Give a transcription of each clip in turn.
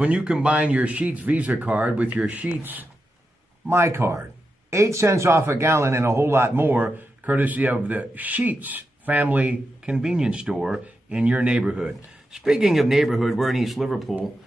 When you combine your Sheetz Visa card with your Sheetz My Card, 8 cents off a gallon and a whole lot more, courtesy of the Sheetz family convenience store in your neighborhood. Speaking of neighborhood, we're in East Liverpool.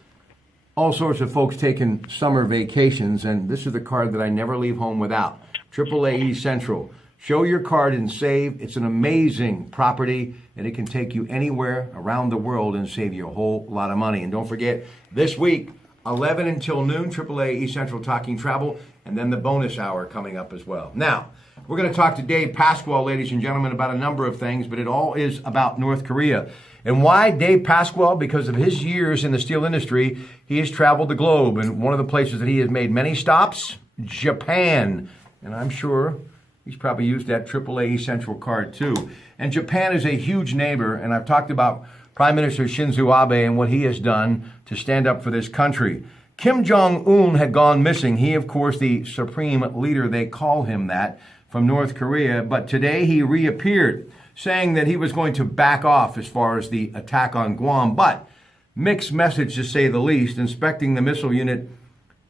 All sorts of folks taking summer vacations, and this is the card that I never leave home without. AAA Central. Show your card and save. It's an amazing property, and it can take you anywhere around the world and save you a whole lot of money. And don't forget, this week, 11 until noon, AAA Central Talking Travel, and then the bonus hour coming up as well. Now, we're going to talk to Dave Pasquale, ladies and gentlemen, about a number of things, but it all is about North Korea. And why Dave Pasquale? Because of his years in the steel industry, he has traveled the globe, and one of the places that he has made many stops, Japan. And I'm sure he's probably used that AAA Central card too. And Japan is a huge neighbor, and I've talked about Prime Minister Shinzo Abe and what he has done to stand up for this country. Kim Jong-un had gone missing. He, of course, the supreme leader, they call him that, from North Korea. But today he reappeared, saying that he was going to back off as far as the attack on Guam. But mixed message, to say the least, inspecting the missile unit,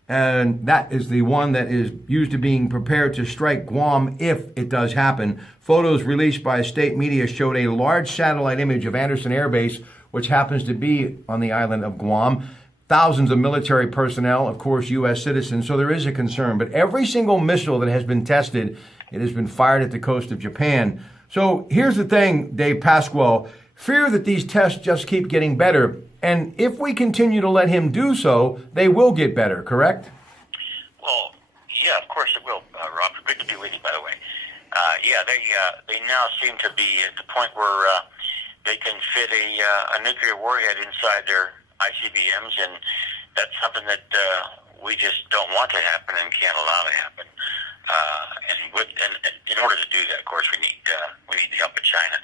and that is the one that is used to being prepared to strike Guam if it does happen. Photos released by state media showed a large satellite image of Andersen Air Base, which happens to be on the island of Guam. Thousands of military personnel, of course, U.S. citizens, so there is a concern. But every single missile that has been tested, it has been fired at the coast of Japan. So here's the thing, Dave Pasquale. Fear that these tests just keep getting better. And if we continue to let him do so, they will get better, correct? Well, yeah, of course it will, Rob. Good to be with you, by the way. They now seem to be at the point where they can fit a nuclear warhead inside their ICBMs, and that's something that we just don't want to happen and can't allow to happen. And in order to do that, of course, we need the help of China.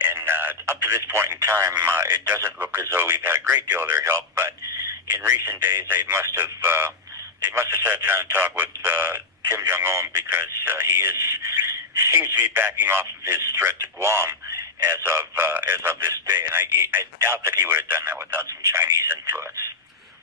And up to this point in time, it doesn't look as though we've had a great deal of their help. But in recent days, they must have sat down and talked with Kim Jong-un, because he seems to be backing off of his threat to Guam as of this day. And I doubt that he would have done that without some Chinese influence.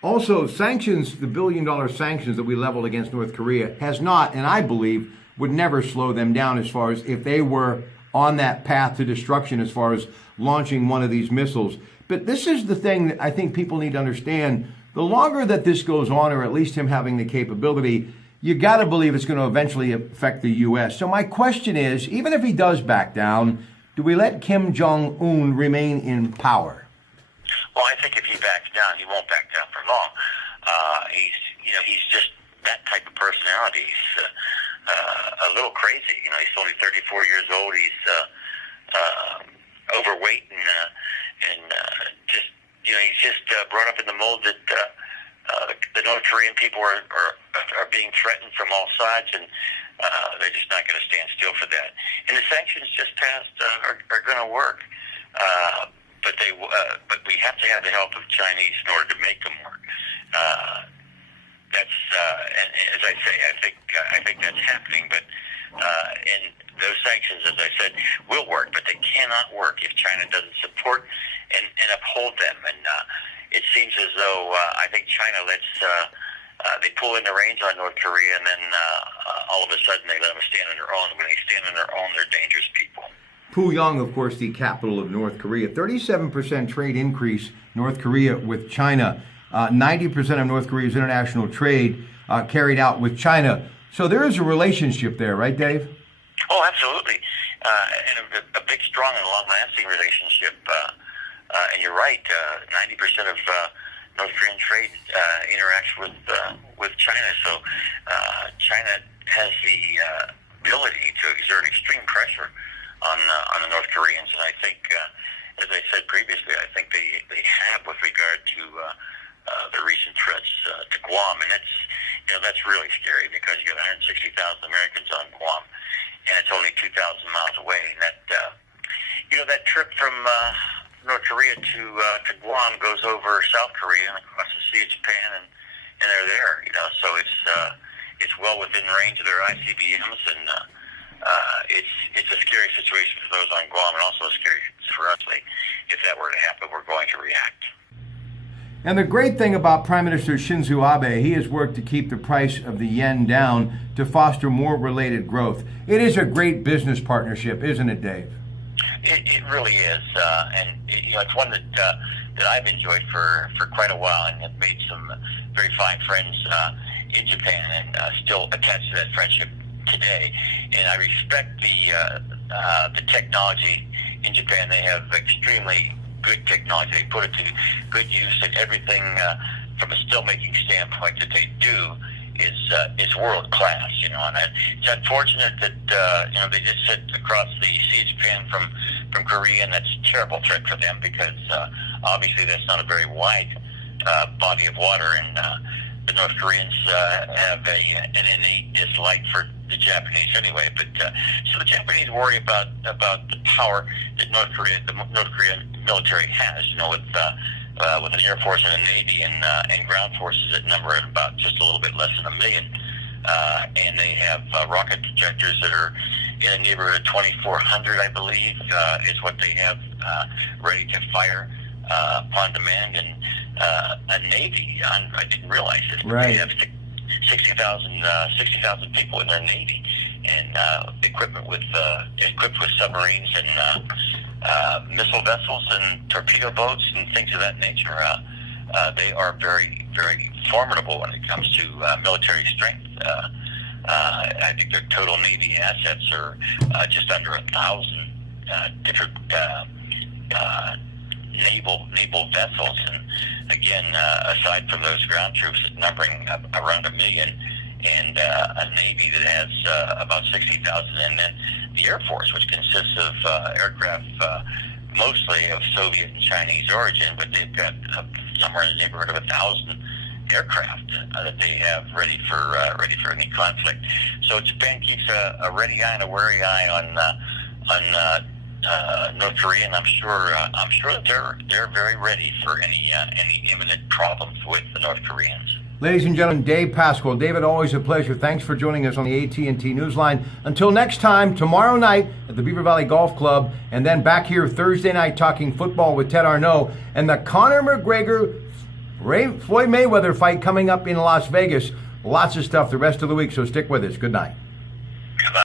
Also, sanctions, the billion-dollar sanctions that we leveled against North Korea, has not, and I believe, would never slow them down as far as if they were on that path to destruction as far as launching one of these missiles. But this is the thing that I think people need to understand. The longer that this goes on, or at least him having the capability, you got to believe it's going to eventually affect the U.S. So my question is, even if he does back down, do we let Kim Jong-un remain in power? Well, I think if he backs down, he won't back down for long. He's just that type of personality. He's a little crazy. He's only 34 years old. He's overweight and he's just brought up in the mold that the North Korean people are being threatened from all sides, and they're just not going to stand still for that. And the sanctions just passed are going to work. But we have to have the help of Chinese in order to make them work. And as I say, I think that's happening. But and those sanctions, as I said, will work, but they cannot work if China doesn't support and uphold them. And it seems as though I think China lets they pull in the reins on North Korea, and then all of a sudden they let them stand on their own. When they stand on their own, they're dangerous people. Pyongyang, of course, the capital of North Korea. 37% trade increase, North Korea with China. 90% of North Korea's international trade carried out with China. So there is a relationship there, right, Dave? Oh, absolutely. And a big, strong, and long-lasting relationship. And you're right, 90% of North Korean trade interacts with China. So China has the ability to exert extreme pressure on the North Koreans, and I think, as I said previously, I think they have with regard to the recent threats to Guam, and that's really scary, because you got 160,000 Americans on Guam, and it's only 2,000 miles away, and that trip from North Korea to Guam goes over South Korea and across the Sea of Japan, and they're there, so it's well within range of their ICBMs, and it's a scary situation for those on Guam, and also scary for us. If that were to happen, we're going to react. And the great thing about Prime Minister Shinzo Abe, he has worked to keep the price of the yen down to foster more related growth. It is a great business partnership, isn't it, Dave? It really is, and it's one that I've enjoyed for quite a while, and have made some very fine friends in Japan, and still attached to that friendship today. And I respect the technology in Japan. They have extremely good technology. They put it to good use, and everything from a still making standpoint that they do is world class. And it's unfortunate that they just sit across the Sea of Japan from Korea, and that's a terrible threat for them, because obviously that's not a very wide body of water, and the North Koreans have an innate dislike for the Japanese anyway. But so the Japanese worry about the power that the North Korean military has. With an Air Force and a Navy and ground forces that number at about just a little bit less than 1 million. And they have rocket projectors that are in a neighborhood of 2,400, I believe, is what they have ready to fire upon demand. And a Navy, I didn't realize this, but right. They have 60,000 people in their Navy, and equipped with submarines and missile vessels and torpedo boats and things of that nature. They are very, very formidable when it comes to military strength. I think their total Navy assets are just under 1,000 different naval vessels, and again, aside from those ground troops numbering around 1 million, and a Navy that has about 60,000, and then the Air Force, which consists of aircraft mostly of Soviet and Chinese origin, but they've got somewhere in the neighborhood of 1,000 aircraft that they have ready for any conflict. So Japan keeps a ready eye and a wary eye on North Korea, and I'm sure that they're very ready for any imminent problems with the North Koreans. Ladies and gentlemen, Dave Pascal. David, always a pleasure. Thanks for joining us on the AT&T Newsline. Until next time, tomorrow night at the Beaver Valley Golf Club, and then back here Thursday night talking football with Ted Arnaud, and the Conor McGregor Floyd Mayweather fight coming up in Las Vegas. Lots of stuff the rest of the week, so stick with us. Good night. Goodbye.